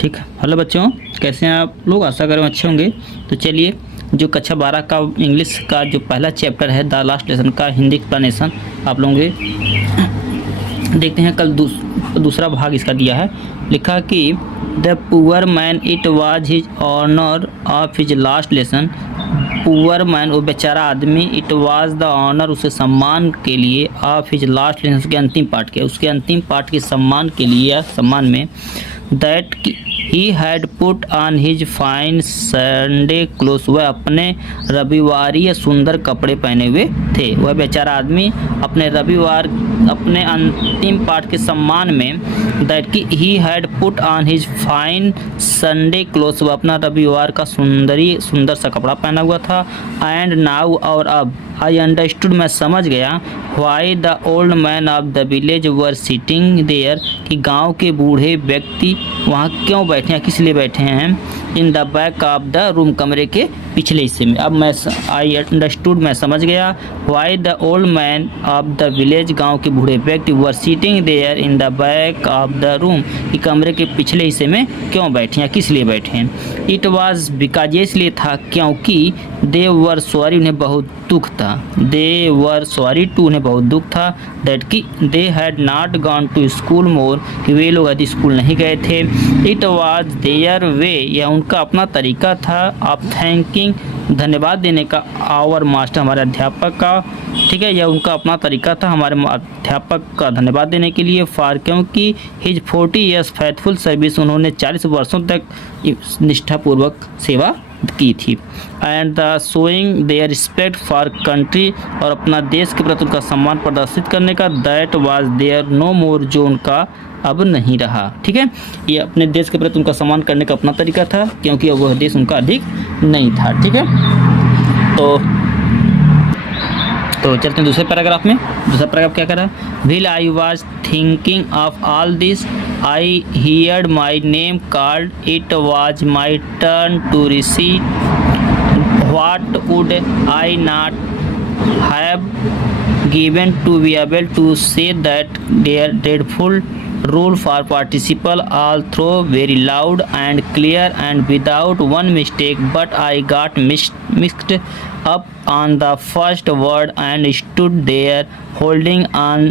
ठीक है। हेलो बच्चों, कैसे हैं आप लोग? आशा करें अच्छे होंगे। तो चलिए, जो कक्षा 12 का इंग्लिश का जो पहला चैप्टर है द लास्ट लेसन का हिंदी एक्सप्लेनेशन आप लोगों के देखते हैं। कल दूसरा भाग इसका दिया है। लिखा कि the poor man it was his honour of his last lesson. Poor man वो बेचारा आदमी, इट वाज द ऑनर उसे सम्मान के लिए, ऑफ हिज लास्ट लेसन उसके अंतिम पाठ के, उसके अंतिम पाठ के सम्मान के लिए या सम्मान में, that he had put on his fine Sunday cloth, वह अपने रविवारी सुंदर कपड़े पहने हुए थे। वह बेचारा आदमी अपने अपने अंतिम पाठ के सम्मान में, दैट की he had put on his fine Sunday cloth, वह अपना रविवार का सुंदर सा कपड़ा पहना हुआ था। एंड नाउ और अब, आई अंडरस्टूड मैं समझ गया, why the old man of the village were sitting there कि गांव के बूढ़े व्यक्ति वहाँ क्यों बैठे हैं, किस लिए बैठे हैं। इन the back of the room कमरे के पिछले हिस्से में। अब मैं आई अंडरस्टूड मैं समझ गया, why the old man of the village गांव के बूढ़े व्यक्ति were sitting there in the back of the room कि कमरे के पिछले हिस्से में क्यों बैठे हैं, किस लिए बैठे हैं। इट वॉज बिकॉज इसलिए था क्योंकि दे वर सॉरी उन्हें बहुत दुख था, दे वर सॉरी टू उन्हें बहुत दुख था, दैट कि they had not gone to school more कि वे लोग यदि स्कूल नहीं गए थे। इट वॉज देयर वे यह उनका अपना तरीका था, ऑफ थैंकिंग धन्यवाद देने का, आवर मास्टर हमारे अध्यापक का, ठीक है, यह उनका अपना तरीका था हमारे अध्यापक का धन्यवाद देने के लिए। फॉर क्योंकि हिज 40 ईयर्स फैथफुल सर्विस उन्होंने 40 वर्षों तक निष्ठापूर्वक सेवा की थी। And the showing there respect for country और अपना देश के प्रति उनका सम्मान प्रदर्शित करने का, दैट वाज देयर नो मोर जो उनका अब नहीं रहा। ठीक है, ये अपने देश के प्रति उनका सम्मान करने का अपना तरीका था क्योंकि अब वह देश उनका अधिक नहीं था। ठीक है, तो चलते हैं दूसरे पैराग्राफ में। दूसरा पैराग्राफ क्या कर रहा है? While I was thinking of all this I heard my name called, it was my turn to receive, what would I not have given to be able to say that there dreadful rule for participle all through very loud and clear and without one mistake, but I got mixed up on the first word and stood there holding on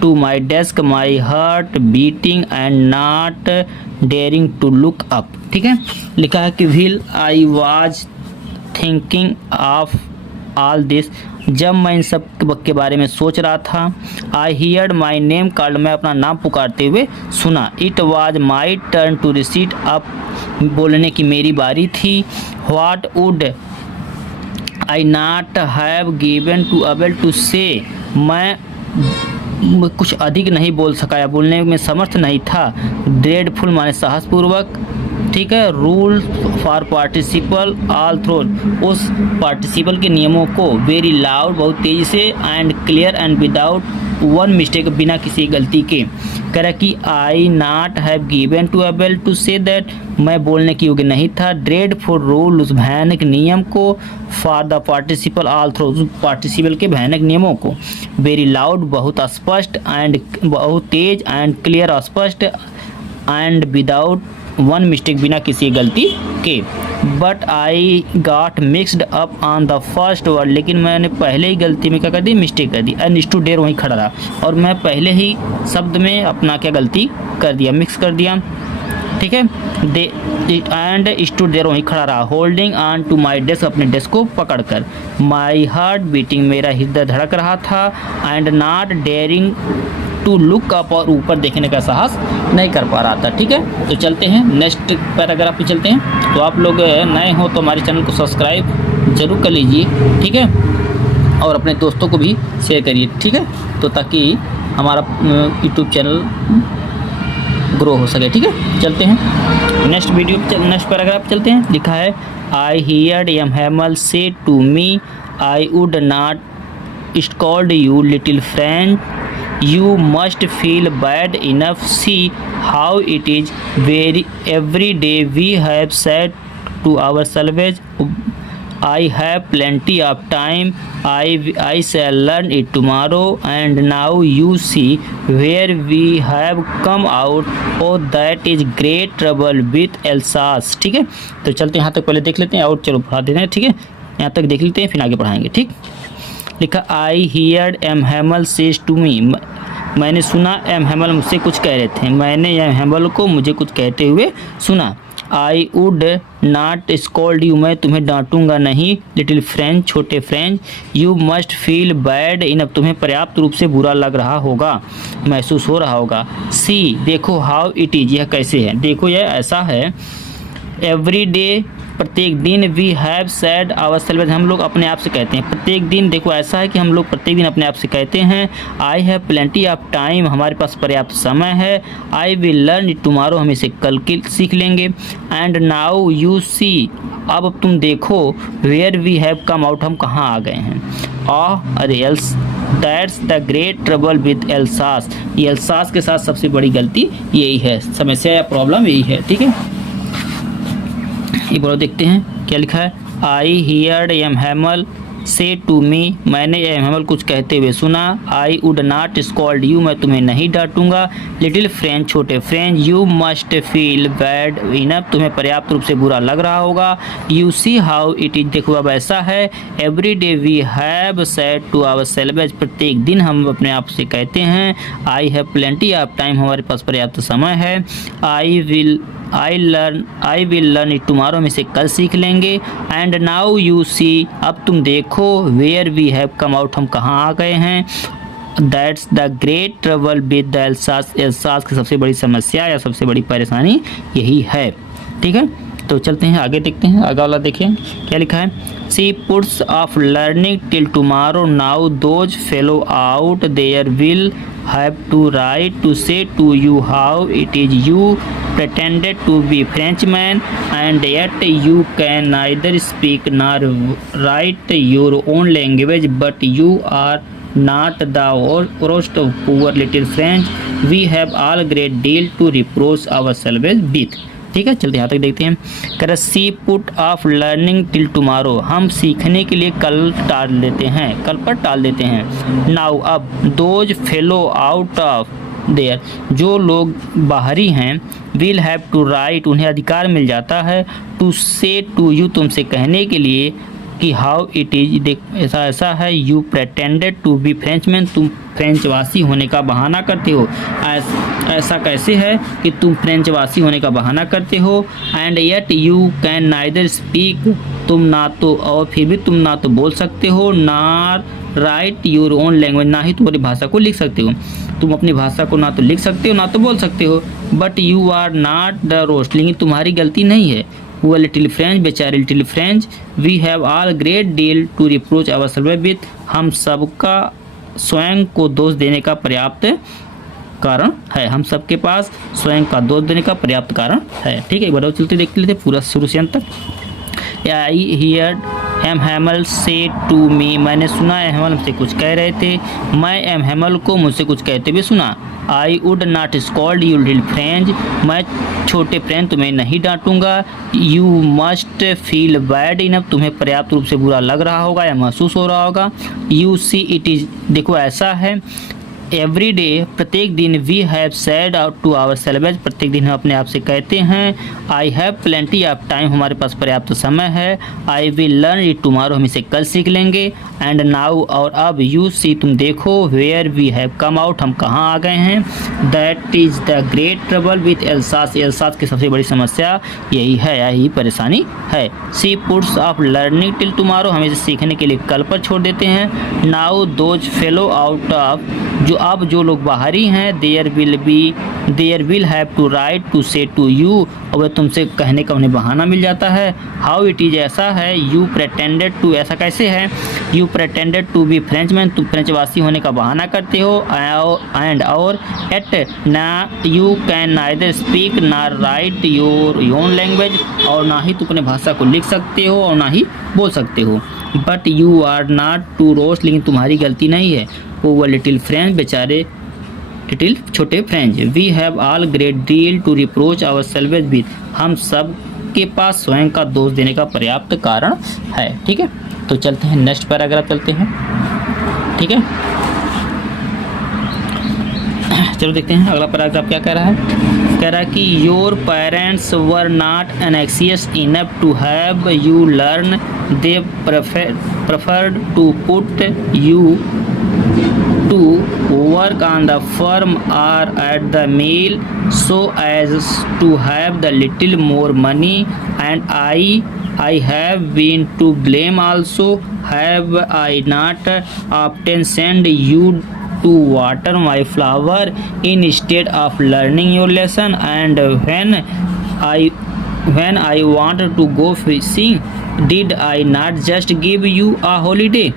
to my desk, my heart beating and not daring to look up। ठीक है, लिखा है कि wheel I was thinking of all this, जब मैं इन सब के बारे में सोच रहा था, I heard my name called मैं अपना नाम पुकारते हुए सुना, it was my turn to recite up बोलने की मेरी बारी थी, what would I not have given to able to say मैं कुछ अधिक नहीं बोल सका या बोलने में समर्थ नहीं था, ड्रेडफुल माने साहसपूर्वक, ठीक है, rule for participle all through उस पार्टिसिपल के नियमों को, वेरी लाउड बहुत तेज़ी से, and clear and without one mistake बिना किसी गलती के। कह रहा कि I not have given to able to say that मैं बोलने के योग्य नहीं था, ड्रेडफुल रूल उस भयानक नियम को, for the participle all through उस पार्टिसिपल के भयानक नियमों को, वेरी लाउड बहुत स्पष्ट, एंड बहुत तेज, एंड क्लियर स्पष्ट, एंड विदाउट वन मिस्टेक बिना किसी गलती के। But I got mixed up on the first word लेकिन मैंने पहले ही गलती में क्या कर दी, मिस्टेक कर दी। एंड स्टूड देयर वहीं खड़ा रहा और मैं पहले ही शब्द में अपना क्या गलती कर दिया, मिक्स कर दिया। ठीक है, दे एंड स्टूड देयर वहीं खड़ा रहा, holding on to my desk अपने डेस्क को पकड़कर, माई हार्ट बीटिंग मेरा हृदय धड़क रहा था, and not daring to look up और ऊपर देखने का साहस नहीं कर पा रहा था। ठीक है, तो चलते हैं नेक्स्ट पैराग्राफ पे चलते हैं। तो आप लोग नए हो तो हमारे चैनल को सब्सक्राइब जरूर कर लीजिए, ठीक है, और अपने दोस्तों को भी शेयर करिए, ठीक है, तो ताकि हमारा यूट्यूब चैनल ग्रो हो सके। ठीक है, चलते हैं नेक्स्ट नेक्स्ट पैराग्राफ चलते हैं। लिखा है, आई heard M Hamel say to me, I would not scold you little friend, you must feel bad enough, see how it is every day we have said to ourselves I have plenty of time. I shall learn it tomorrow. And now you see where we have come out. Oh, that is great trouble with Elsa's. ठीक है, तो चलते यहाँ तक पहले देख लेते हैं और चलो पढ़ा देते हैं। ठीक है, यहाँ तक देख लेते हैं फिर आगे पढ़ाएंगे। ठीक, लिखा I heard M. Hamel says to me. मैंने सुना एम हैमल मुझसे कुछ कह रहे थे। मैंने एम हैमल को मुझे कुछ कहते हुए सुना। I would not scold you, मैं तुम्हें डांटूंगा नहीं। लिटिल फ्रेंच, छोटे French. You must feel bad enough, तुम्हें पर्याप्त रूप से बुरा लग रहा होगा, महसूस हो रहा होगा। सी, देखो, हाउ इट इज़, यह कैसे है। देखो, यह ऐसा है। एवरी डे, प्रत्येक दिन। We have said our self, हम लोग अपने आप से कहते हैं प्रत्येक दिन। देखो, ऐसा है कि हम लोग प्रत्येक दिन अपने आप से कहते हैं। I have plenty of time, हमारे पास पर्याप्त समय है। I will learn it tomorrow, हम इसे कल के सीख लेंगे। एंड नाउ यू सी, अब तुम देखो। Where we have come out, हम कहाँ आ गए हैं। अरे else, that's the great trouble with Alsace, ये एल्सास के साथ सबसे बड़ी गलती यही है, समस्या या प्रॉब्लम यही है। ठीक है, ये बोलो, देखते हैं क्या लिखा है। आई heard M Hamel say to मी, मैंने एम हैमल कुछ कहते हुए सुना। I would not scold you, मैं तुम्हें नहीं डांटूंगा। लिटिल फ्रेंच, छोटे French. You must feel bad enough, तुम्हें पर्याप्त रूप से बुरा लग रहा होगा। You see how it is, देखो अब ऐसा है। Every day we have said to our self, प्रत्येक दिन हम अपने आप से कहते हैं। I have plenty of time, हमारे पास पर्याप्त समय है। I will learn it tomorrow, हम इसे कल सीख लेंगे। एंड नाउ यू सी, अब तुम देखो। Where we have come out, हम कहाँ आ गए हैं। That's the great trouble with the Alsace, Alsace की सबसे बड़ी समस्या या सबसे बड़ी परेशानी यही है। ठीक है, तो चलते हैं आगे, देखते हैं आगे वाला। देखें क्या लिखा है। She puts off learning till tomorrow, now those fellow out there will have to write to say to you how it is you pretended to be Frenchman and yet you can neither speak nor write your own language, but you are not the worst of poor little French. We have all great deal to reproach ourselves with. ठीक है, चलते यहाँ तक देखते हैं। कह रहा she put off learning till tomorrow, हम सीखने के लिए कल टाल देते हैं, कल पर टाल देते हैं। नाउ, अब। Those fellow out of their, जो लोग बाहरी हैं। विल हैव टू राइट, उन्हें अधिकार मिल जाता है। टू से टू यू, तुमसे कहने के लिए कि हाउ इट इज, देख ऐसा ऐसा है। यू प्रेटेंडेड टू बी फ्रेंचमैन, तुम फ्रेंचवासी होने का बहाना करते हो। ऐसा कैसे है कि तुम फ्रेंचवासी होने का बहाना करते हो। And yet you can neither speak, तुम ना तो, और फिर भी तुम ना तो बोल सकते हो, नार राइट योर ओन लैंग्वेज, ना ही तुम्हारी भाषा को लिख सकते हो। तुम अपनी भाषा को ना तो लिख सकते हो ना तो बोल सकते हो। But you are not the roast, लेकिन तुम्हारी गलती नहीं है। वो लिटिल फ्रेंच, बेचारे little French. We have all great deal to reproach our self with, हम सबका स्वयं को दोष देने का पर्याप्त कारण है। हम सबके पास स्वयं का दोष देने का पर्याप्त कारण है। ठीक है, एक बार चलते देखते लेते पूरा शुरू से अंत तक। आई heard M Hamel say to मी, मैंने सुना एम हैमल मुझसे कुछ कह रहे थे। मैं एम हैमल को मुझसे कुछ कहते हुए सुना। I would not scold you little French, मैं छोटे फ्रेंच तुम्हें नहीं डांटूंगा। You must feel bad enough, तुम्हें पर्याप्त रूप से बुरा लग रहा होगा या महसूस हो रहा होगा। यू सी इट इज़, देखो ऐसा है। एवरी डे, प्रत्येक दिन। We have said out to our self, प्रत्येक दिन हम अपने आप से कहते हैं। I have plenty of time, हमारे पास पर्याप्त समय है। I will learn it tomorrow, हम इसे कल सीख लेंगे। एंड नाउ, और अब। यू सी, तुम देखो। Where we have come out, हम कहाँ आ गए हैं। That is the great trouble with Alsace, Alsace की सबसे बड़ी समस्या यही है, यही परेशानी है। She puts off learning till tomorrow, हम इसे सीखने के लिए कल पर छोड़ देते हैं। Now those fellow out of, जो अब जो लोग बाहरी हैं। There will have to right to say to you, और तुमसे कहने का उन्हें बहाना मिल जाता है। हाउ इट इज़, ऐसा है। यू प्रेटेंडेड टू, ऐसा कैसे है। यू प्रेटेंडेड टू बी फ्रेंचमैन, तुम फ्रेंचवासी होने का बहाना करते हो। एंड और एट ना, यू कैन नाइदर स्पीक ना राइट योर ओन लैंग्वेज, और ना ही तुम अपने भाषा को लिख सकते हो और ना ही बोल सकते हो। But you are not to roast, लेकिन तुम्हारी गलती नहीं है। वो लिटिल फ्रेंच, बेचारे लिटिल छोटे French. We have all great deal to reproach our self with, हम सब आपके पास स्वयं का दोष देने का पर्याप्त कारण है। ठीक है, तो चलते हैं नेक्स्ट पैराग्राफ चलते हैं। ठीक है, चलो देखते हैं अगला पैराग्राफ क्या कह रहा है। कह रहा है कि your parents were not anxious enough to have you learn, they preferred to put you to work on the farm or at the mill so as to have the little more money, and I have been to blame also. Have I not often sent you to water my flower instead of learning your lesson? And when I wanted to go fishing, did I not just give you a holiday?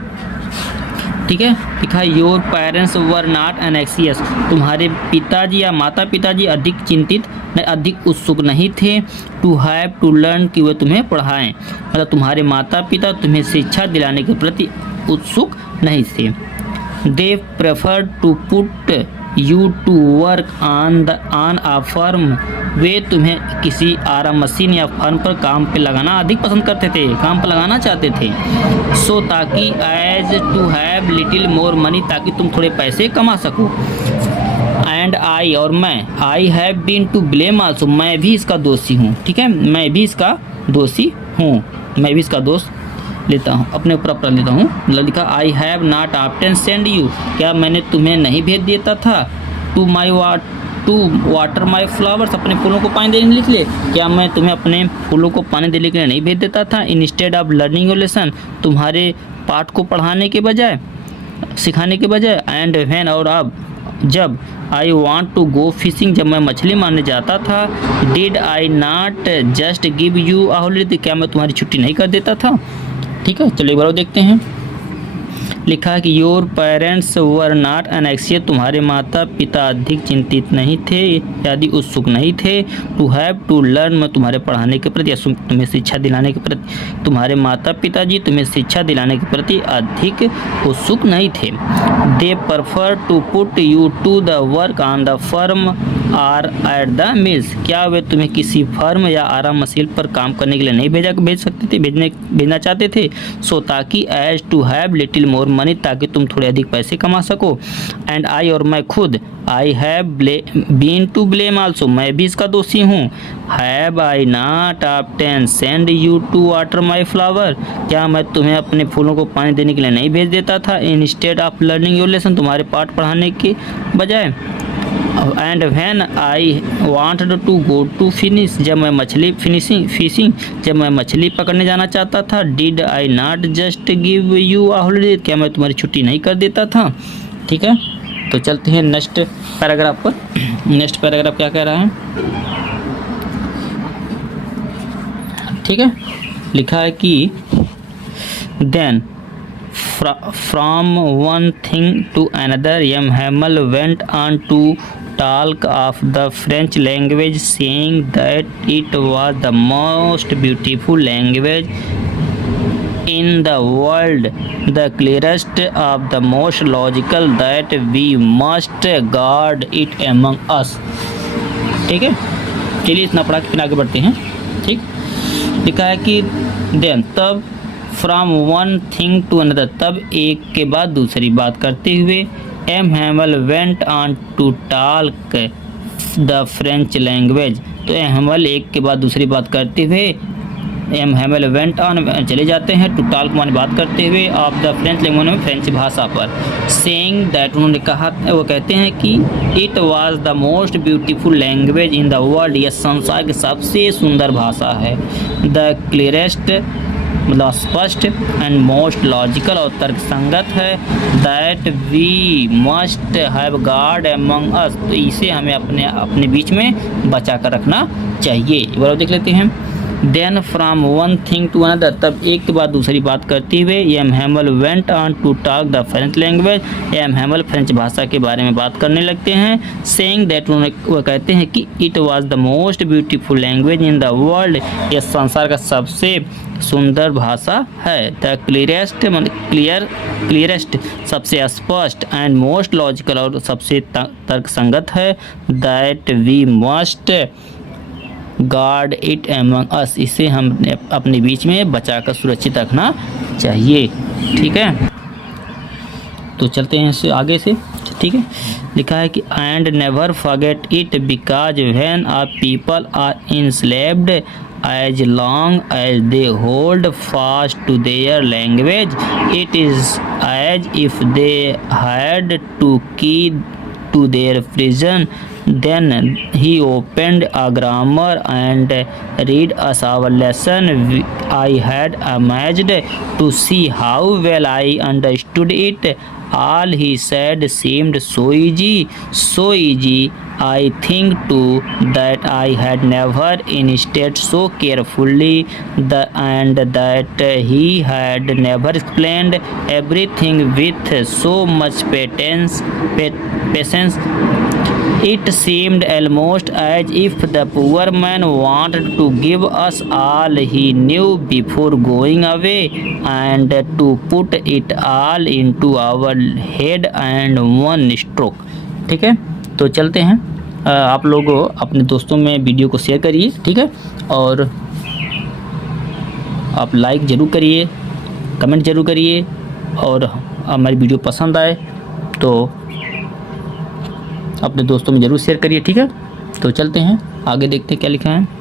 ठीक है, लिखा है your parents were not एनेक्सियस, तुम्हारे पिताजी या माता पिताजी अधिक चिंतित अधिक उत्सुक नहीं थे, टू हैव टू लर्न कि वे तुम्हें पढ़ाएं, मतलब तुम्हारे माता पिता तुम्हें शिक्षा दिलाने के प्रति उत्सुक नहीं थे। They preferred to put you to work on a farm, वे तुम्हें किसी आराम मशीन या फर्म पर काम पे लगाना अधिक पसंद करते थे, काम पर लगाना चाहते थे। सो ताकि as to have little more money, ताकि तुम थोड़े पैसे कमा सको। एंड आई, और मैं, I have been to blame also, मैं भी इसका दोषी हूँ। ठीक है, मैं भी इसका दोषी हूँ, मैं भी इसका दोष लेता हूँ, अपने ऊपर अपना लेता हूँ। मतलब लिखा I have not often send you, क्या मैंने तुम्हें नहीं भेज देता था, टू वाटर माई फ्लावर्स, अपने फूलों को पानी देने के लिए, क्या मैं तुम्हें अपने फूलों को पानी देने के लिए नहीं भेज देता था। Instead of learning your lesson, तुम्हारे पाठ को पढ़ाने के बजाय, सिखाने के बजाय। एंड व्हेन, और अब जब, I want to go fishing, जब मैं मछली मारने जाता था, did I not just give you a holiday, क्या मैं तुम्हारी छुट्टी नहीं कर देता था। ठीक है, चलिए एक बार देखते हैं। लिखा है कि योर पेरेंट्स वर नॉट एनेक्सियस, तुम्हारे माता पिता अधिक चिंतित नहीं थे, यदि उत्सुक नहीं थे, टू हैव टू लर्न, में तुम्हारे पढ़ाने के प्रति या तुम्हें शिक्षा दिलाने के प्रति, तुम्हारे माता पिताजी तुम्हें शिक्षा दिलाने के प्रति अधिक उत्सुक नहीं थे। They prefer to put you to the work on the farm or at the mills, क्या वे तुम्हें किसी फर्म या आराम मशीन पर काम करने के लिए नहीं भेज सकते थे, भेजना चाहते थे। सो ताकि as to have little more money, ताकि तुम थोड़े अधिक पैसे कमा सको। एंड आई, और मैं खुद, I have been to blame also, मैं भी इसका दोषी हूँ। Have I not often send you to water my flower, क्या मैं तुम्हें अपने फूलों को पानी देने के लिए नहीं भेज देता था। Instead of learning your lesson, तुम्हारे पाठ पढ़ाने के बजाय। And when I wanted to go to finish, जब मैं मछली फिशिंग, जब मैं मछली पकड़ने जाना चाहता था, did I not just give you a holiday, क्या मैं तुम्हारी छुट्टी नहीं कर देता था। ठीक है, तो चलते हैं नेक्स्ट पैराग्राफ पर। नेक्स्ट पैराग्राफ क्या कह रहा है। ठीक है, लिखा है कि then from one thing to another, Hamel went on to talk of the French language, saying that it was the most beautiful language in the world, the clearest of the most logical, that we must guard it among us। ठीक है, चलिए इतना पढ़ा के फिर आगे बढ़ते हैं। ठीक, लिखा है कि देन, तब, from one thing to another, तब एक के बाद दूसरी बात करते हुए, Hamel went on to talk the French language, तो हेमल एक के बाद दूसरी बात करते हुए, हेमल वेंट ऑन चले जाते हैं, टू टॉक माने बात करते हुए, ऑफ द फ्रेंच लैंग्वेज में फ्रेंच भाषा पर। सेइंग दैट, उन्होंने कहा, वो कहते हैं कि it was the most beautiful language in the world, यह संसार की सबसे सुंदर भाषा है। द क्लियरेस्ट, मतलब स्पष्ट, एंड मोस्ट लॉजिकल, और तर्क संगत है। That we must have guard among us, तो इसे हमें अपने बीच में बचा कर रखना चाहिए। एक बार देख लेते हैं। Then from one thing to another, तब एक के बाद दूसरी बात करते हुए, Hamel went on to talk the French language, Hamel French भाषा के बारे में बात करने लगते हैं। सेइंग दैट, वो कहते हैं कि it was the most beautiful language in the world, यह संसार का सबसे सुंदर भाषा है। द क्लियरेस्ट, मतलब क्लियरेस्ट, सबसे स्पष्ट, एंड मोस्ट लॉजिकल, और सबसे तर्क संगत है। That we must guard it among us, इसे हम अपने बीच में बचाकर सुरक्षित रखना चाहिए। ठीक है, तो चलते हैं इससे आगे से। ठीक है, लिखा है कि and never forget it because when are people are enslaved as long as they hold fast to their language, it is as if they had to key to their prison. Then he opened a grammar and read us our lesson. I had amazed to see how well I understood it. All he said seemed so easy, I think too, that I had never instead so carefully, and that he had never explained everything with so much patience. It seemed almost as if the poor man wanted to give us all he knew before going away, and to put it all into our head and one stroke. ठीक है, तो चलते हैं। आप लोग अपने दोस्तों में वीडियो को शेयर करिए। ठीक है, और आप लाइक ज़रूर करिए, कमेंट ज़रूर करिए, और हमारी वीडियो पसंद आए तो अपने दोस्तों में ज़रूर शेयर करिए। ठीक है, तो चलते हैं आगे, देखते हैं क्या लिखा है।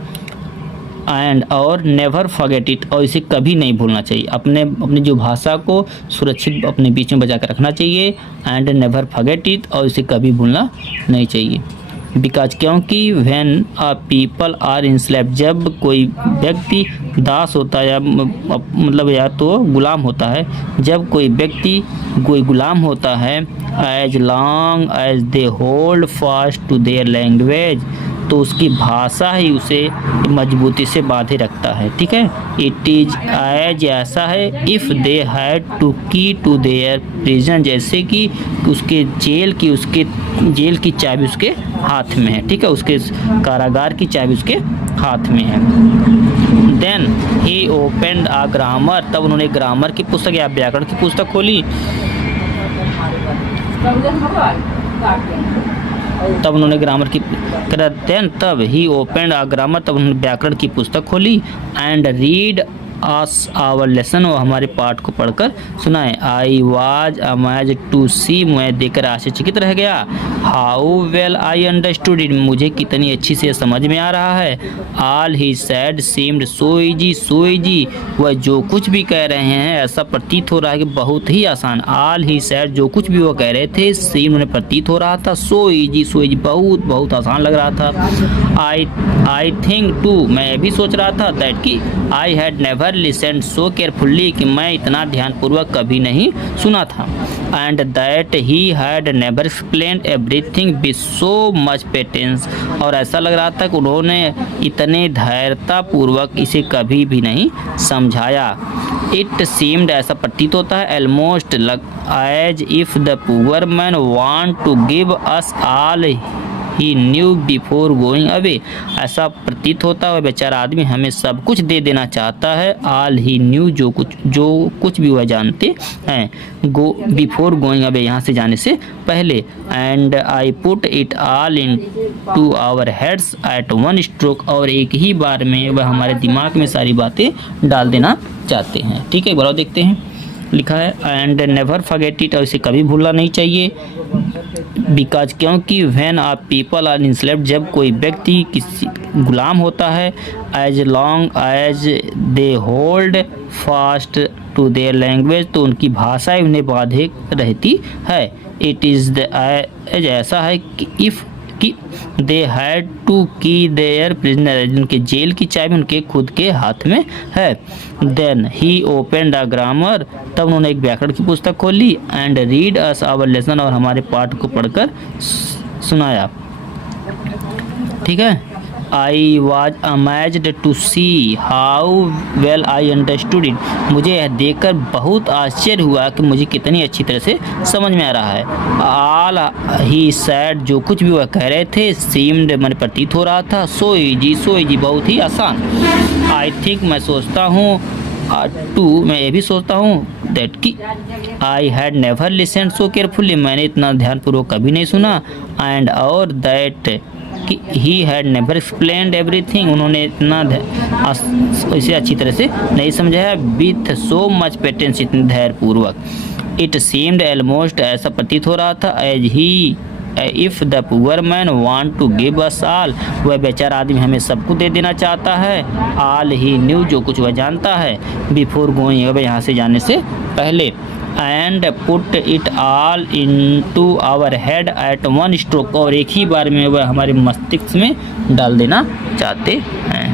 एंड और नेवर फॉरगेट इट, और इसे कभी नहीं भूलना चाहिए। अपनी जो भाषा को सुरक्षित अपने बीच में बचा कर रखना चाहिए। एंड नेवर फॉरगेट इट, और इसे कभी भूलना नहीं चाहिए। बिकॉज, क्योंकि when a people are enslaved, जब कोई व्यक्ति दास होता है, या मतलब या तो गुलाम होता है, जब कोई व्यक्ति कोई गुलाम होता है, as long as they hold fast to their language, तो उसकी भाषा ही उसे मजबूती से बांधे रखता है। ठीक है, इट इज एज, ऐसा है, इफ़ दे हैड टू की टू देयर प्रिजन, जैसे कि उसके जेल की चाबी उसके हाथ में है। ठीक है, उसके कारागार की चाबी उसके हाथ में है। Then he opened a grammar, तब उन्होंने ग्रामर की पुस्तक या व्याकरण की पुस्तक खोली। तब उन्होंने ग्रामर की देन तब ही ओपनड आ ग्रामर, तब उन्होंने व्याकरण की पुस्तक खोली। And read us our lesson, वो हमारे पाठ को पढ़कर सुनाए। I was amazed to see, मैं देखकर आश्चर्यचकित रह गया। How well I understood it, मुझे कितनी अच्छी से समझ में आ रहा है। All he said seemed so easy, वह जो कुछ भी कह रहे हैं ऐसा प्रतीत हो रहा है कि बहुत ही आसान। ऑल ही सैड, जो कुछ भी वो कह रहे थे, सीम्ड उन्हें प्रतीत हो रहा था सो इजी, बहुत आसान लग रहा था। आई थिंक टू, मैं भी सोच रहा था, दैट कि I had never listened so carefully, कि मैं इतना ध्यानपूर्वक कभी नहीं सुना था। And that he had never explained everything with so much patience, और ऐसा लग रहा था कि उन्होंने इतने धैर्यतापूर्वक इसे कभी भी नहीं समझाया। इट सीम्ड, ऐसा प्रतीत होता है, almost as if the poor man want to give us all he knew before going away, ऐसा प्रतीत होता है बेचारा आदमी हमें सब कुछ दे देना चाहता है। ऑल ही न्यू, जो कुछ भी वह जानते हैं, बिफोर गोइंग अवे, यहाँ से जाने से पहले। And I put it all into our heads at one stroke, और एक ही बार में वह हमारे दिमाग में सारी बातें डाल देना चाहते हैं। ठीक है, एक बार देखते हैं, लिखा है एंड नेवर फॉरगेट इट, और इसे कभी भूलना नहीं चाहिए। बिकॉज, क्योंकि when a people are enslaved, जब कोई व्यक्ति किसी गुलाम होता है, as long as they hold fast to their language, तो उनकी भाषा उन्हें बाधे रहती है। इट इज़ द एज, ऐसा है कि इफ़ कि they had to key their prisoner, उनके जेल की चाबी उनके खुद के हाथ में है। Then he opened a grammar, तब उन्होंने एक व्याकरण की पुस्तक खोली। And read us our lesson, और हमारे पाठ को पढ़कर सुनाया। ठीक है, I was amazed to see how well I understood it, मुझे यह देखकर बहुत आश्चर्य हुआ कि मुझे कितनी अच्छी तरह से समझ में आ रहा है। ऑल ही सैड, जो कुछ भी वह कह रहे थे, सीम्ड, मन प्रतीत हो रहा था, सो इजी, बहुत ही आसान। आई थिंक, मैं सोचता हूँ, टू, मैं ये भी सोचता हूँ, दैट कि I had never listened so carefully, मैंने इतना ध्यानपूर्वक कभी नहीं सुना। एंड और दैट कि he had never explained everything, उन्होंने इतना इसे अच्छी तरह से नहीं समझाया, विथ सो मच पेटेंस, इतने धैर्यपूर्वक। इट सीम्ड ऑलमोस्ट, ऐसा प्रतीत हो रहा था, as he if the poor man want to give us all, वह बेचारा आदमी हमें सब कुछ दे देना चाहता है, ऑल ही न्यू, जो कुछ वह जानता है, बिफोर गोइंग, वह यहाँ से जाने से पहले, and put it all into our head at one stroke, और एक ही बार में वह हमारे मस्तिष्क में डाल देना चाहते हैं।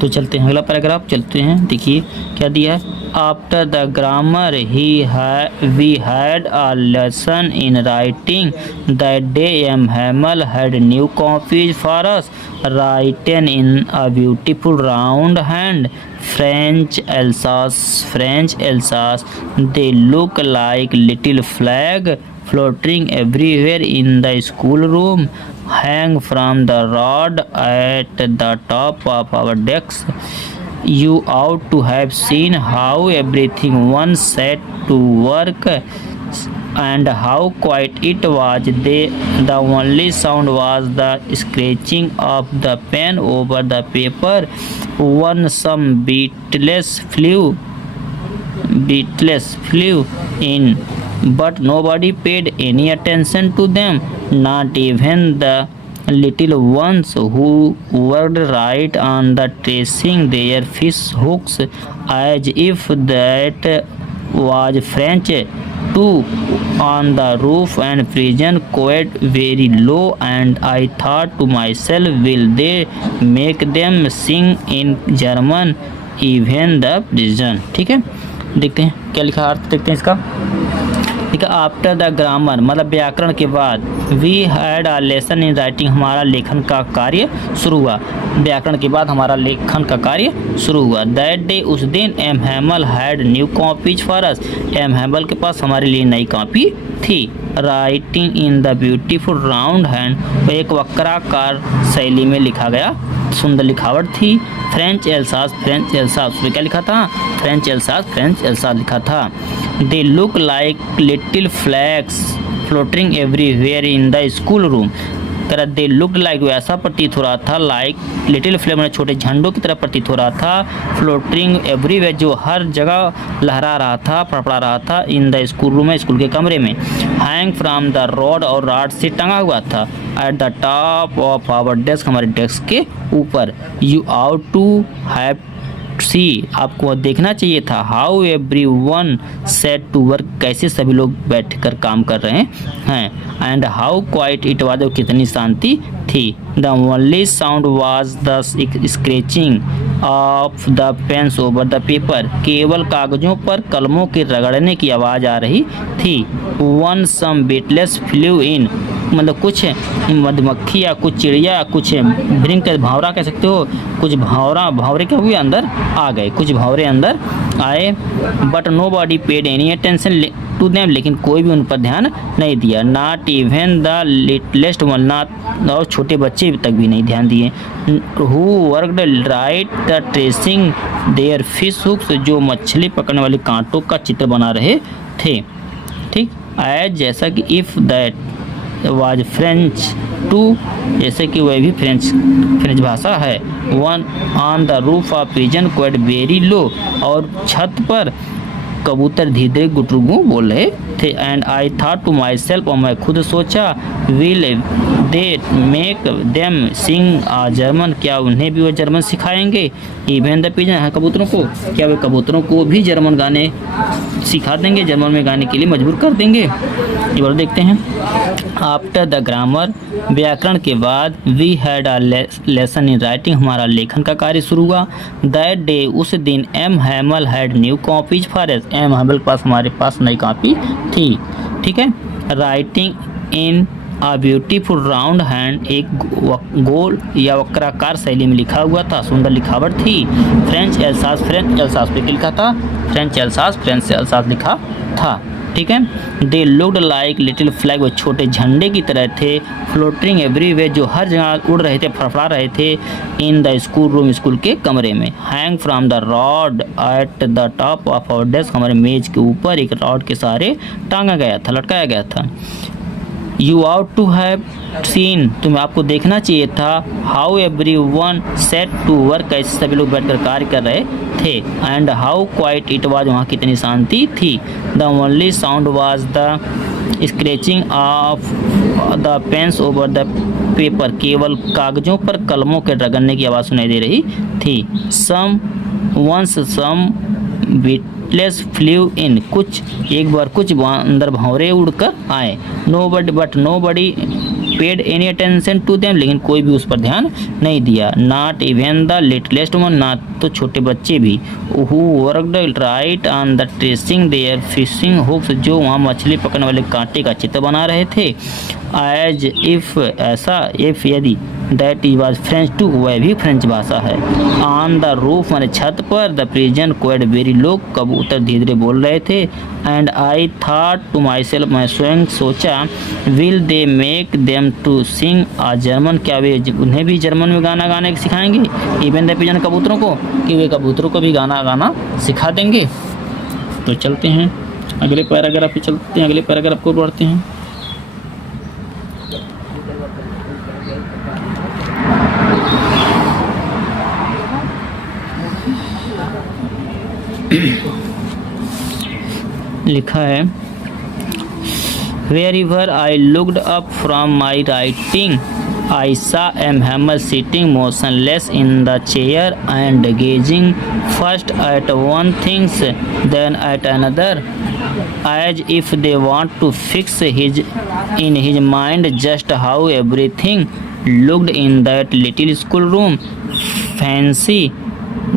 तो चलते हैं अगला पैराग्राफ, चलते हैं, देखिए क्या दिया है। After the grammar we had a lesson in writing that day, M Hamel had new copies for us, written in a beautiful round hand, French Alsace, they look like little flag floating everywhere in the schoolroom, hang from the rod at the top of our desks. You ought to have seen how everything one set to work and how quiet it was. The only sound was the scratching of the pen over the paper. Some beetles flew in, but nobody paid any attention to them, not even the little ones who worked right on the tracing their fish hooks, as if that was French too. On the roof and prison quite very low, and I thought to myself, will they make them sing in German, even the prison। ठीक है, देखते हैं क्या लिखा, अर्थ देखते हैं इसका। ठीक है, आफ्टर द ग्रामर मतलब व्याकरण के बाद, we had a lesson in writing, हमारा लेखन का कार्य शुरू हुआ, व्याकरण के बाद हमारा लेखन का कार्य शुरू हुआ। दैट डे, उस दिन, M Hamel had new copies for us, M Hamel के पास हमारे लिए नई कॉपी थी। Writing in the beautiful round hand, एक वक्राकार शैली में लिखा गया, सुंदर लिखावट थी। फ्रेंच एल्सास, उसमें क्या लिखा था, फ्रेंच एल्सास लिखा था। They look like little flags floating everywhere in the school room, कह दे लुक्ड लाइक, ऐसा प्रतीत हो रहा था, लाइक लिटिल फ्लैग में छोटे झंडों की तरह प्रतीत हो रहा था, फ्लोटिंग एवरीवेयर, जो हर जगह लहरा रहा था, फड़फड़ा रहा था, in the school room, school के कमरे में, हैंग फ्रॉम द रॉड, और रॉड से टंगा हुआ था, at the top of our desk, हमारे डेस्क के ऊपर। You ought to have see, आपको देखना चाहिए था, how everyone set to work, कैसे सभी लोग बैठकर काम कर रहे हैं, and how quiet it was, कितनी शांति थी। The only sound was the scratching of the pens over the paper, केवल कागजों पर कलमों के रगड़ने की आवाज़ आ रही थी। वन सम बीटलेस फ्लू इन, मतलब कुछ मधुमक्खी या कुछ चिड़िया, कुछ भ्रिंग का भावरा कह सकते हो, कुछ भावरे क्या हुए अंदर आ गए, कुछ भावरे अंदर आए। But nobody paid any attention to them, लेकिन कोई भी उन पर ध्यान नहीं दिया। Not even the littlest one, not, और छोटे बच्चे तक भी नहीं ध्यान दिए। Who worked right the tracing their fish hooks, जो मछली पकड़ने वाले कांटों का चित्र बना रहे थे। ठीक, एज जैसा कि if that was French too, जैसे कि वह भी फ्रेंच भाषा है। One on the roof of prison quite very low, और छत पर कबूतर धीरे धीरे गुटरुगु बोल रहे थे। And I thought to myself, और मैं खुद सोचा, will they make them sing a German, क्या उन्हें भी वो जर्मन सिखाएंगे। इवन द पिजन, कबूतरों को, क्या वे कबूतरों को भी जर्मन गाने सिखा देंगे, जर्मन में गाने के लिए मजबूर कर देंगे। ये बार देखते हैं। आफ्टर द ग्रामर, व्याकरण के बाद, we had a lesson in writing, हमारा लेखन का कार्य शुरू हुआ। दैट डे, उस दिन, M Hamel had new copies for us, M Hamel के पास हमारे पास नई कॉपी थी। ठीक है, writing in a beautiful round hand, एक गोल या वक्राकार शैली में लिखा हुआ था, सुंदर लिखावट थी। फ्रेंच एल्सास पे लिखा था, फ्रेंच एल्सास लिखा था। ठीक है, they looked like little flag, वो छोटे झंडे की तरह थे। फ्लोटिंग एवरीवेयर, जो हर जगह उड़ रहे थे, फड़फड़ा रहे थे। In the school room, school के कमरे में। Hang from the rod at the top of our desk, हमारे मेज के ऊपर एक रॉड के सहारे टांगा गया था, लटकाया गया था। You ought to have seen, तुम्हें आपको देखना चाहिए था, how everyone set to work, कैसे सभी लोग बैठकर कार्य कर रहे थे, and how quiet it was, वहाँ कितनी शांति थी, the only sound was the scratching of the pens over the paper, केवल कागजों पर कलमों के रगड़ने की आवाज़ सुनाई दे रही थी। Some once some beetles flew in, कुछ एक बार कुछ अंदर भंवरे उड़कर आए, nobody paid any attention to them, लेकिन कोई भी उस पर ध्यान नहीं दिया, not even the littlest one, ना तो छोटे बच्चे भी, who worked right on the tracing their fishing hooks, जो वहाँ मछली पकड़ने वाले कांटे का चित्र बना रहे थे, एज इफ, ऐसा, इफ यदि, that is was French too, वह भी फ्रेंच भाषा है, ऑन द रूफ, मैंने छत पर, द पिजन क्वाइट वेरी, लोग कबूतर धीरे धीरे बोल रहे थे, and I thought to myself, मैं स्वयं सोचा, will they make them to sing a German, क्या वे उन्हें भी जर्मन में गाना गाने सिखाएंगे, इवन द पिजन, कबूतरों को, कि वे कबूतरों को भी गाना गाना सिखा देंगे। तो चलते हैं अगले पैराग्राफ पे, चलते हैं अगले पैराग्राफ को पढ़ते हैं। लिखा है, wherever I looked up from my writing, I saw M. Hammer sitting motionless in the chair and gazing first at one thing, then at another, as if they want to fix in his mind just how everything looked in that little schoolroom. Fancy,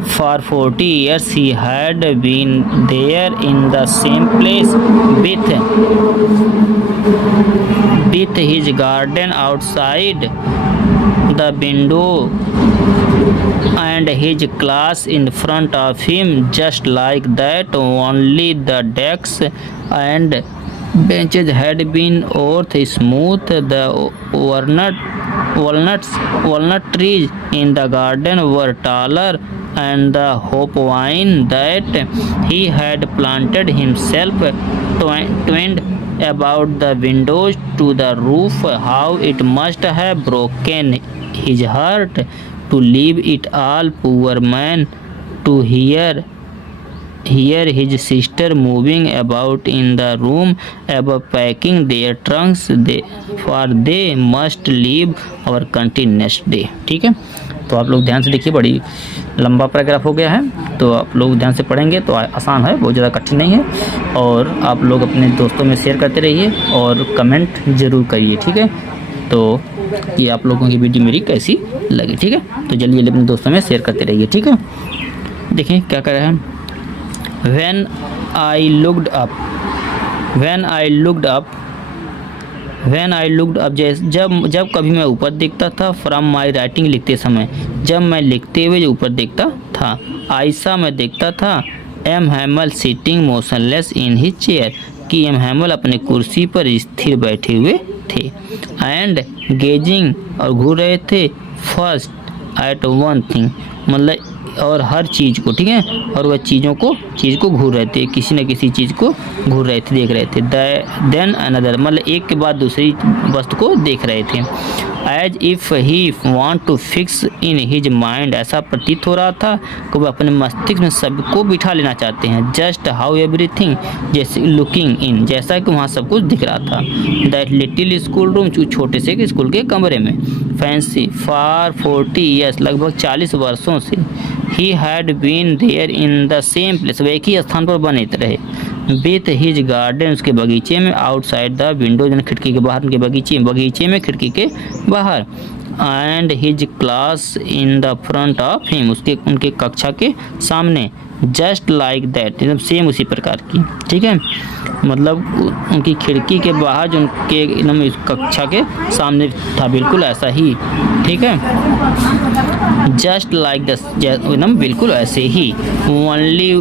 for 40 years he had been there in the same place with his garden outside the window and his class in front of him, just like that, only the desks and benches had been earth smooth, the walnut trees in the garden were taller, and the hope vine that he had planted himself twined about the windows to the roof. How it must have broken his heart to leave it all, poor man, to hear his sister moving about in the room above packing their trunks, for they must leave our country next day। ठीक है, तो आप लोग ध्यान से देखिए, बड़ी लंबा पैराग्राफ हो गया है, तो आप लोग ध्यान से पढ़ेंगे तो आसान है, बहुत ज़्यादा कठिन नहीं है। और आप लोग अपने दोस्तों में शेयर करते रहिए और कमेंट ज़रूर करिए, ठीक है। तो ये आप लोगों की वीडियो मेरी कैसी लगी, ठीक है। तो जल्दी अपने दोस्तों में शेयर करते रहिए, ठीक है। देखिए क्या कर रहा है, When I looked up, जब कभी मैं ऊपर देखता था, फ्रॉम माई राइटिंग, लिखते समय, जब मैं लिखते हुए ऊपर देखता था, आयशा मैं देखता था, M Hamel sitting motionless in his chair, कि एम हैमल अपने कुर्सी पर स्थिर बैठे हुए थे, एंड गेजिंग, और घूर रहे थे, फर्स्ट एट वन थिंग, मतलब और हर चीज़ को, ठीक है, और वह चीज़ को घूर रहे थे, किसी न किसी चीज़ को घूर रहे थे, देख रहे थे, देन अनदर, मतलब एक के बाद दूसरी वस्तु को देख रहे थे, as if he want to fix in his mind, ऐसा प्रतीत हो रहा था कि वह अपने मस्तिष्क में सबको बिठा लेना चाहते हैं, जस्ट हाउ एवरीथिंग, जैसे लुकिंग इन, जैसा कि वहाँ सब कुछ दिख रहा था, दैट लिटिल स्कूल रूम, छोटे से स्कूल के कमरे में, फैंसी, फॉर 40 ईयर्स, लगभग 40 वर्षों से, he had been there in the same place, वह एक ही स्थान पर बने रहे, विथ हिज गार्डन, उसके बगीचे में, आउटसाइड द विंडो, खिड़की के बाहर, उनके बगीचे में खिड़की के बाहर, and his class in the front of him, उनके कक्षा के सामने, जस्ट लाइक दैट, एकदम सेम उसी प्रकार की, ठीक है, मतलब उनकी खिड़की के बाहर जो उनके एकदम कक्षा के सामने था, बिल्कुल ऐसा ही, ठीक है, जस्ट लाइक द, एकदम बिल्कुल ऐसे ही, ओनली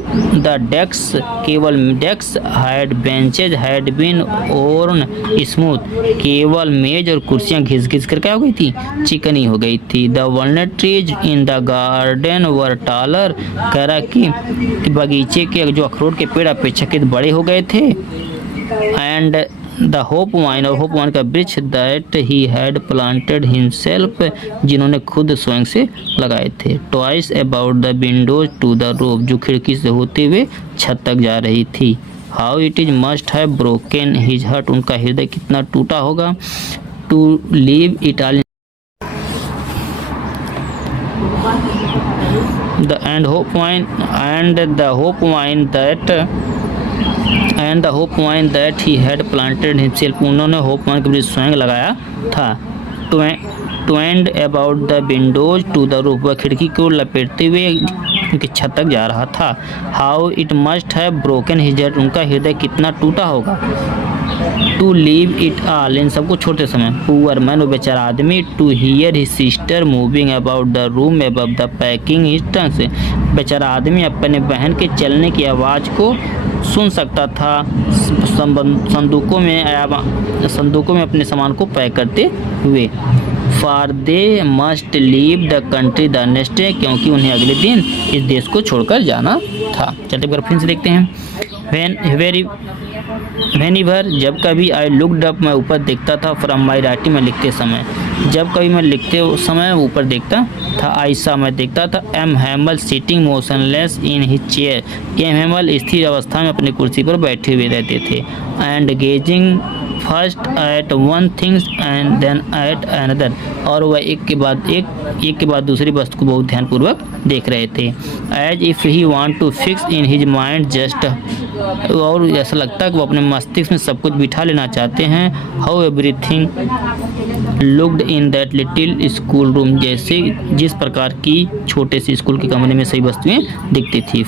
द डेस्क, केवल desk, had benches had been worn smooth, केवल मेज और कुर्सियां घिस कर क्या हो गई थी, चिकनी हो गई थी, the walnut trees in the garden were taller, कह रहा कि बगीचे के जो अखरोट के पेड़ अपेक्षाकृत बड़े हो गए थे, एंड द होप वाइन और होप वाइन का वृक्ष that he had planted himself, जिन्होंने खुद स्वयं से लगाए थे। Twice about the windows to the roof, जो खिड़की से होते हुए छत तक जा रही थी। How it is must have broken his heart, उनका हृदय कितना टूटा होगा। To leave Italian the and hope wine that he had planted himself, उन्होंने होप वाइन का वृक्ष स्वयं लगाया था। Twined about the windows to the roof, वह खिड़की को लपेटते हुए उनकी छत तक जा रहा था। How it must have broken his heart, उनका हृदय कितना टूटा होगा। टू लीव इट ऑल, इन सबको छोड़ते समय। पुअर मैन, वो बेचारा आदमी। To hear his sister moving about the room above the packing his tongue, से बेचारा आदमी अपने बहन के चलने की आवाज़ को सुन सकता था संदूकों में अपने सामान को पैक करते हुए। For they must leave the country the next day, क्योंकि उन्हें अगले दिन इस देश को छोड़कर जाना था। चलते एक बार फिर से देखते हैं। Whenever, जब कभी आई लुकड अप, मैं ऊपर देखता था। फ्रॉम माई राइटिंग, में लिखते समय। जब कभी मैं लिखते समय ऊपर देखता था। आई सा, मैं देखता था। M Hamel sitting motionless in his chair, M Hamel स्थिर अवस्था में अपनी कुर्सी पर बैठे हुए रहते थे। And gazing first at one things and then at another, और वह एक के बाद दूसरी वस्तु को बहुत ध्यानपूर्वक देख रहे थे। As if he want to fix in his mind just, और ऐसा लगता है कि वो अपने मस्तिष्क में सब कुछ बिठा लेना चाहते हैं। How everything looked in that little school room, जैसे जिस प्रकार की छोटे से स्कूल के कमरे में सही वस्तुएं दिखती थी।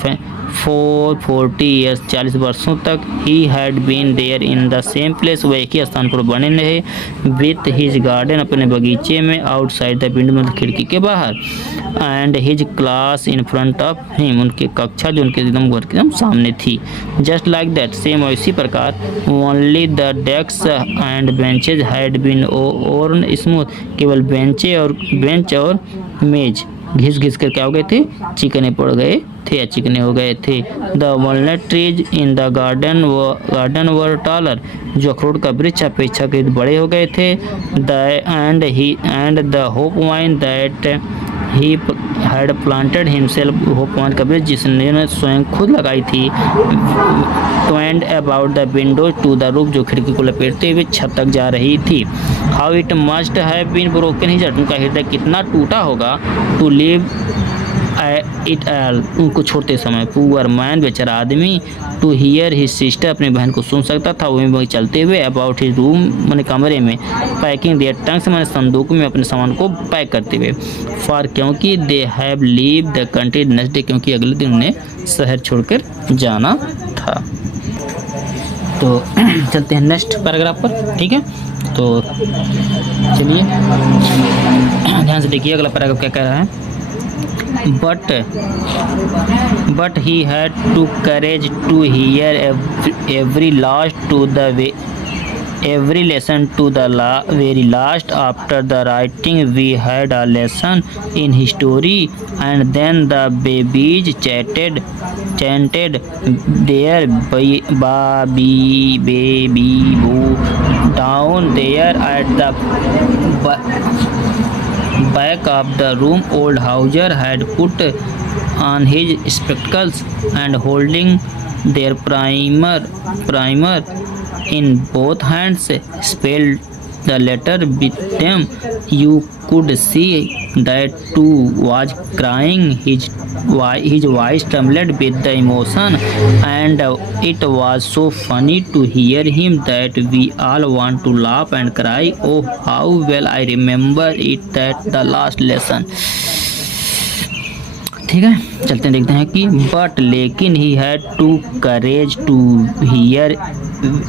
फॉर 40 ईयर्स, 40 वर्षों तक he had been there in the same place, वह एक ही स्थान पर बने रहे। विथ हिज गार्डन, अपने बगीचे में। आउटसाइड द विंडो, मतलब खिड़की के बाहर। And his class in front of him, उनकी कक्षा जो उनके एकदम घर के एकदम सामने थी। जस्ट लाइक दैट, सेम इसी प्रकार। Only the desk and benches had been worn smooth, केवल बेंच और मेज घिस कर क्या हो गए थे, चिकने पड़ गए थे या चिकने हो गए थे। The walnut trees in the garden were taller, जो अखरोट का वृक्ष अपेक्षाकृत बड़े हो गए थे। And the hope vine that he had planted himself, hop vine का वृक्ष जिसने स्वयं खुद लगाई थी। Twined about the window to the roof, जो खिड़की को लपेटते हुए छत तक जा रही थी। How it must have been broken his heart, उनका हृदय कितना टूटा होगा। टू लिव इट ऑल, उनको छोड़ते समय। पुअर मैन, बेचारा आदमी। टू हियर हिज सिस्टर, अपनी बहन को सुन सकता था वहीं चलते हुए। अबाउट हिज रूम, मैंने कमरे में। पैकिंग देयर टंग्स, मैंने संदूक में अपने सामान को पैक करते हुए। फॉर, क्योंकि they have leave the country next day, क्योंकि अगले दिन उन्हें शहर छोड़कर जाना था। तो चलते हैं नेक्स्ट पैराग्राफ पर, ठीक है। तो चलिए ध्यान से देखिए अगला पैराग्राफ क्या कह रहा है। But he had to courage to hear every lesson to the very last. After the writing, we had a lesson in history, and then the babies chanted their baby boo down there at the back of the room. Old Hauser had put on his spectacles and holding their primer in both hands spelled the letter with them. You could see that too was crying. His voice trembled with the emotion, and it was so funny to hear him that we all want to laugh and cry. Oh, how well I remember it, that the last lesson. ठीक है, चलते हैं देखते हैं कि but लेकिन he had to courage to hear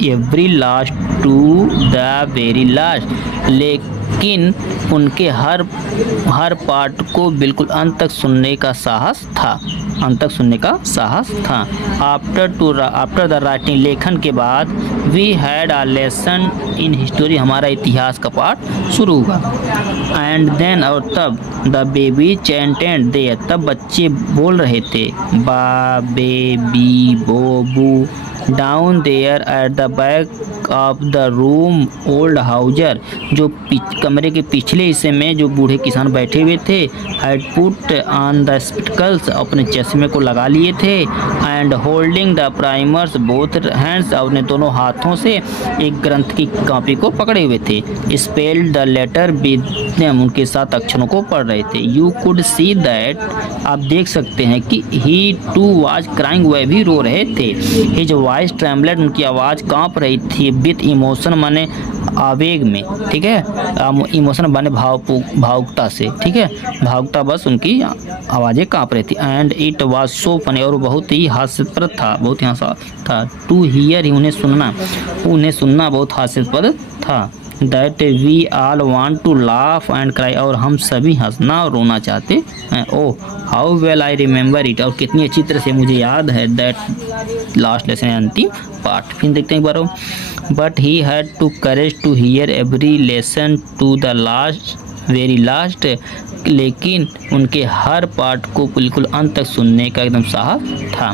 every last to the very last, लेकिन उनके हर पार्ट को बिल्कुल अंत तक सुनने का साहस था। आफ्टर द राइटिंग, लेखन के बाद। We had a lesson in history, हमारा इतिहास का पाठ शुरू हुआ। एंड देन, और तब। द बेबी चैंटेड देयर, तब बच्चे बोल रहे थे। बा baby bo bu, down there at the back of the room old Hauser, जो कमरे के पिछले हिस्से में जो बूढ़े किसान बैठे हुए थे, had put on the spectacles, अपने चश्मे को लगा लिए थे, and holding the primers both hands, अपने दोनों हाथों से एक ग्रंथ की कॉपी को पकड़े हुए थे, spelled the letter with them, उनके साथ अक्षरों को पढ़ रहे थे। यू कुड सी दैट, आप देख सकते हैं कि ही टू वाज क्राइंग, वह भी रो रहे थे। हिज वॉइस ट्रेम्बलेड, उनकी आवाज़ कांप रही थी, विथ इमोशन माने आवेग में, ठीक है, इमोशन माने भावुकता से, ठीक है, भावुकता बस उनकी आवाज़ें कांप रही थी। And it was so funny, और बहुत ही हास्यास्पद था, बहुत ही हास्य था। टू हियर, उन्हें सुनना बहुत हास्यास्पद था। That we all want to laugh and cry, और हम सभी हंसना और रोना चाहते हैं। Oh how well I remember it, और कितनी अच्छी तरह से मुझे याद है। दैट लास्ट लेसन, अंतिम पार्ट, फिर देखते हैं एक बार। But he had to courage to hear every lesson to the last, very last, लेकिन उनके हर पार्ट को बिल्कुल अंत तक सुनने का एकदम साहस था।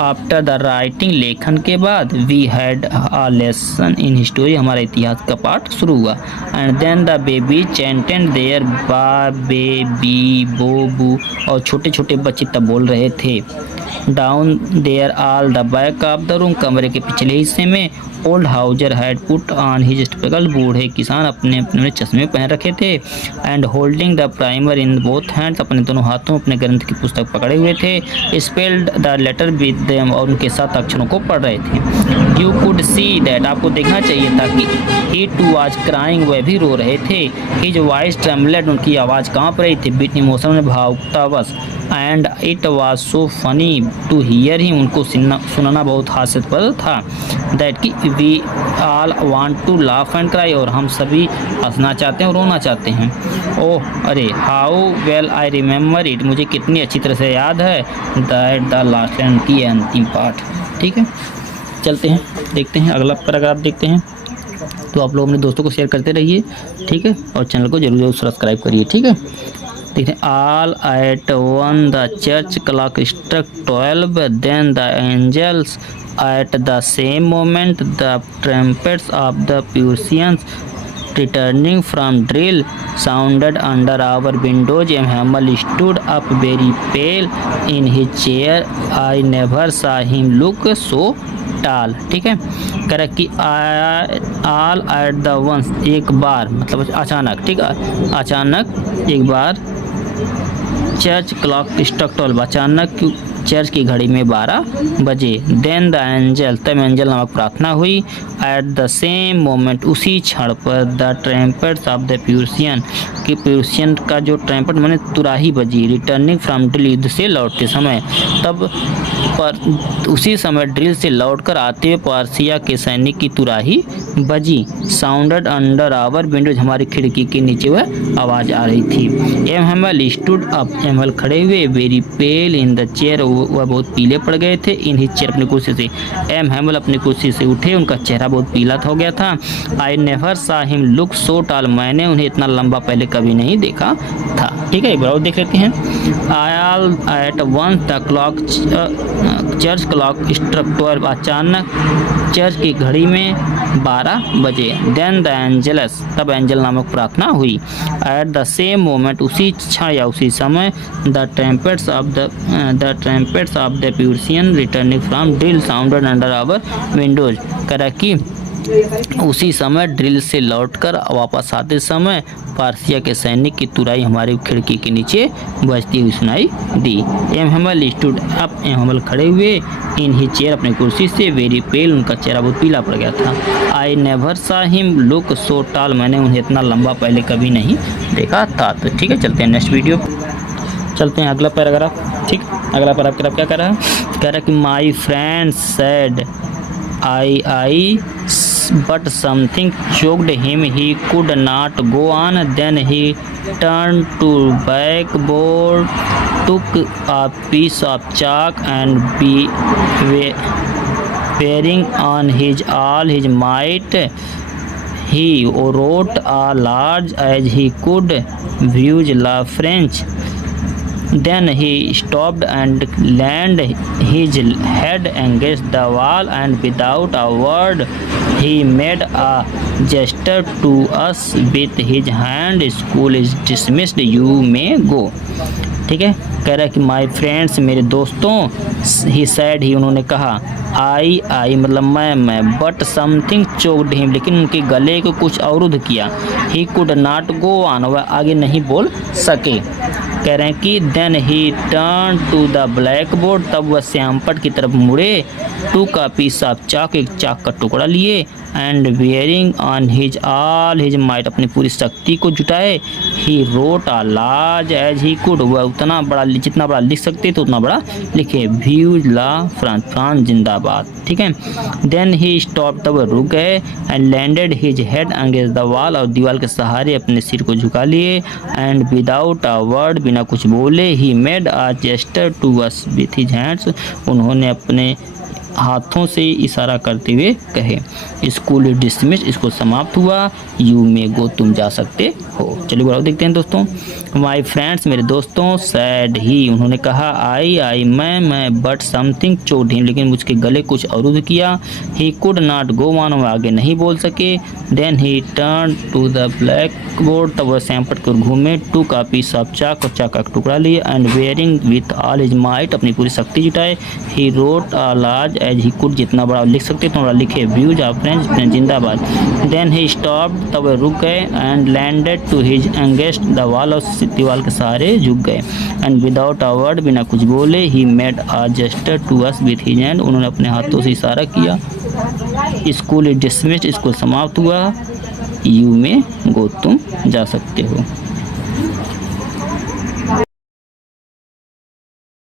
आफ्टर द राइटिंग, लेखन के बाद, we had a lesson in history, हमारा इतिहास का पाठ शुरू हुआ। And then the baby chanted their ba baby bo bu, और छोटे छोटे बच्चे तब बोल रहे थे। Down there all the back of the room, कमरे के पिछले हिस्से में, old Hauser had put on his spectacle, बूढ़े किसान अपने अपने चश्मे पहन रखे थे। And holding the primer in both hands, अपने दोनों हाथों अपने ग्रंथ की पुस्तक पकड़े हुए थे। Spelled the letter with them, और उनके साथ अक्षरों को पढ़ रहे थे। यू कुड सी दैट, आपको देखना चाहिए था कि ही टू वाज क्राइंग, वह भी रो रहे थे। हिज वॉइस ट्रेम्बलेड, उनकी आवाज़ कांप रही थी, विथ इमोशन में भावुकता बस। And it was so funny to hear he, उनको सुनना बहुत हास्यास्पद था। दैट कि we all want to laugh and cry, और हम सभी हंसना चाहते हैं और रोना चाहते हैं। ओह अरे how well I remember it, मुझे कितनी अच्छी तरह से याद है। दैट द लास्ट एंड की अंतिम पार्ट, ठीक है। चलते हैं, देखते हैं अगला पैराग्राफ देखते हैं। तो आप लोग अपने दोस्तों को शेयर करते रहिए, ठीक है, और चैनल को जरूर जरूर सब्सक्राइब करिए, ठीक है। देखते हैं, all at once the church clock struck 12, then the angels at the same moment, the trumpets of the Prussians returning from drill sounded under our windows. Hamill stood up very pale in his chair. I never saw him look so tall. ठीक है, correct कि all at the once, एक बार मतलब अचानक, ठीक है, अचानक एक बार, चर्च क्लॉक स्ट्रक 12, अचानक चर्च की घड़ी में 12 बजे। देन द एंजल, तब एंजल नामक प्रार्थना हुई। एट द सेम मोमेंट, उसी क्षण पर, द ट्रम्पेट्स ऑफ द प्यूसियन, कि प्यूसियन का जो ट्रम्पेट माने तुराही बजी। रिटर्निंग फ्रॉम ड्रिल, युद्ध से लौटते समय, तब पर उसी समय ड्रिल से लौटकर आते हुए पार्सिया के सैनिक की तुराही बजी। साउंडेड अंडर आवर विंडोज, हमारी खिड़की के नीचे वह आवाज़ आ रही थी। M Hemal stood up, Emil खड़े हुए। Very pail in the chair, वह बहुत पीले पड़ गए थे। इन हिज चेयर, अपनी कुर्सी से। एम हेमल अपनी कुर्सी से उठे, उनका चेहरा बहुत पीला हो गया था। आई नेवर सा हिम लुक सो टॉल, मैंने उन्हें इतना लंबा पहले कभी नहीं देखा था। ठीक है, एक बार और देख लेते हैं। All at once the clock, church clock struck 12, अचानक चर्च की घड़ी में 12 बजे। देन द एंजलस, तब एंजल नामक प्रार्थना हुई। एट द सेम मोमेंट, उसी क्षण या उसी समय, the trumpets of the Prussians returning from drill sounded under our windows, करा कि उसी समय ड्रिल से लौटकर वापस आते समय पार्सिया के सैनिक की तुराई हमारी खिड़की के नीचे बजती हुई सुनाई दी। M Hemal stood up, M Hemal खड़े हुए। इन ही चेयर, अपनी कुर्सी से। वेरी पेल, उनका चेहरा बहुत पीला पड़ गया था। आई नेवर सा हिम लुक सो टॉल, मैंने उन्हें इतना लंबा पहले कभी नहीं देखा था। तो ठीक है, चलते हैं नेक्स्ट वीडियो, चलते हैं अगला पैराग्राफ। ठीक, अगला पैराग्राफ क्या कह रहा है? कह रहा है कि my friend said I but something choked him, he could not go on. Then he turned to backboard, took a piece of chalk and bearing on all his might, he wrote as large as he could, Vieux la French. Then he stopped and leaned his head against the wall, and without a word he made a gesture to us with his hand. School is dismissed, you may go. ठीक है, कह रहा है कि my friends, मेरे दोस्तों, ही sad, ही उन्होंने कहा, आई मतलब मैं, बट समथिंग चोक्ड हिम, लेकिन उनके गले को कुछ अवरुद्ध किया। He could not go on, वह आगे नहीं बोल सके। कह रहे हैं कि then he turn to the blackboard, तब वह श्यामपट की तरफ मुड़े, टू का पीस ऑफ चाक, एक चाक का टुकड़ा लिए, and wearing on his all his might, अपनी पूरी शक्ति को जुटाए, he wrote a large as he could, वह उतना बड़ा, जितना बड़ा लिख सकते तो उतना बड़ा लिखे, व्यूज ला फ्रांस, फ्रांस जिंदाबाद। ठीक है, देन ही स्टॉप, तब रुक गए, and landed his head against the wall, और दीवार के सहारे अपने सिर को झुका लिए, एंड विदाउट अ वर्ड, बिना कुछ बोले, he made a gesture to us with his hands, उन्होंने अपने हाथों से इशारा करते हुए कहे, स्कूल इज डिसमिस्ड, इसको समाप्त हुआ, यू मे गो, तुम जा सकते हो। चलिए बुलाओ देखते हैं दोस्तों। माई फ्रेंड्स, मेरे दोस्तों, सैड ही, उन्होंने कहा, आई मैं, बट समथिंग चोक्ड हिम, लेकिन मुझके गले कुछ अवरुद्ध किया। He could not go on, वह आगे नहीं बोल सके। Then he turn to the blackboard, तब वह श्यामपट को घूमे, टू का पीस ऑफ चाक, और चाक का टुकड़ा लिए, and wearing with all his might, अपनी पूरी शक्ति जुटाए, he wrote a large as he could, जितना बड़ा लिख सकते तो बड़ा लिखे, व्यूज ऑफ फ्रेंड्स, जिंदाबाद। देन ही स्टॉप, तब वह रुक गए, and landed to his against the wall, और दीवार के सहारे झुक गए, एंड विदाउट अ वर्ड, बिना कुछ बोले, he made a gesture to us with his hand, उन्होंने अपने हाथों से इशारा किया। स्कूल इज डिसमिस्ड, स्कूल समाप्त हुआ, यू में गो, तुम जा सकते हो।